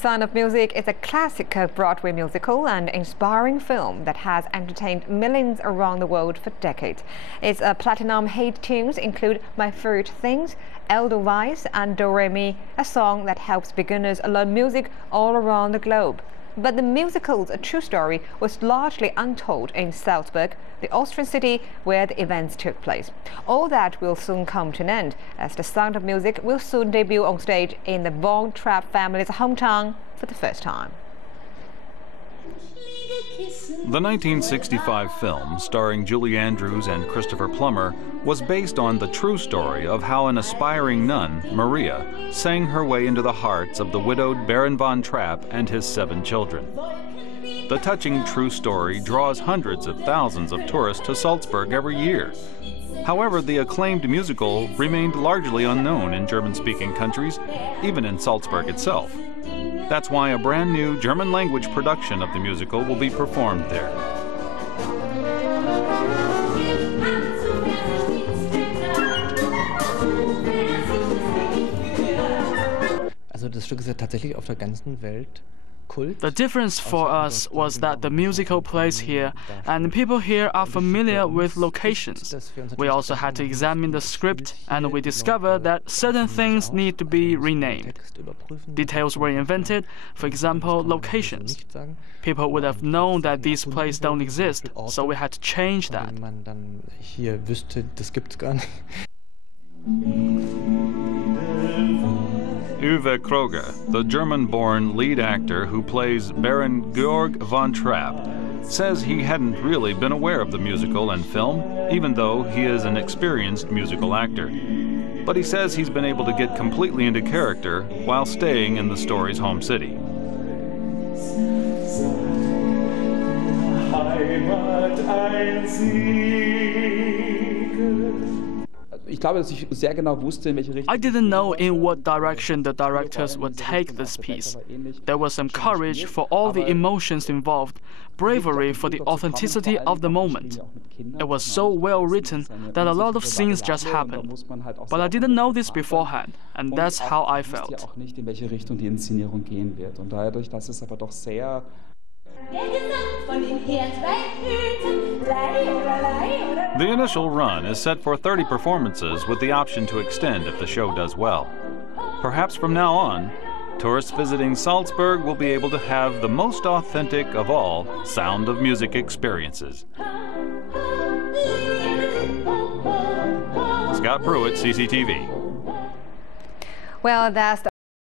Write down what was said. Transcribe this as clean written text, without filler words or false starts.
Sound of Music is a classic Broadway musical and inspiring film that has entertained millions around the world for decades. Its platinum hit tunes include My Favorite Things, Edelweiss and Do Re Mi, a song that helps beginners learn music all around the globe. But the musical's true story was largely untold in Salzburg, the Austrian city where the events took place. All that will soon come to an end, as The Sound of Music will soon debut on stage in the Von Trapp family's hometown for the first time. The 1965 film, starring Julie Andrews and Christopher Plummer, was based on the true story of how an aspiring nun, Maria, sang her way into the hearts of the widowed Baron von Trapp and his 7 children. The touching true story draws hundreds of thousands of tourists to Salzburg every year. However, the acclaimed musical remained largely unknown in German-speaking countries, even in Salzburg itself. That's why a brand new German-language production of the musical will be performed there. Also das Stück ist ja tatsächlich auf der ganzen Welt. The difference for us was that the musical plays here, and people here are familiar with locations. We also had to examine the script, and we discovered that certain things need to be renamed. Details were invented, for example, locations. People would have known that these places don't exist, so we had to change that. Hier wüsste, das gibt's gar nicht. Uwe Kröger, the German-born lead actor who plays Baron Georg von Trapp, says he hadn't really been aware of the musical and film, even though he is an experienced musical actor. But he says he's been able to get completely into character while staying in the story's home city. I didn't know in what direction the directors would take this piece. There was some courage for all the emotions involved, bravery for the authenticity of the moment. It was so well written that a lot of scenes just happened. But I didn't know this beforehand, and that's how I felt. The initial run is set for 30 performances with the option to extend if the show does well. Perhaps from now on, tourists visiting Salzburg will be able to have the most authentic of all Sound of Music experiences. Scott Pruitt, CCTV. Well, that's the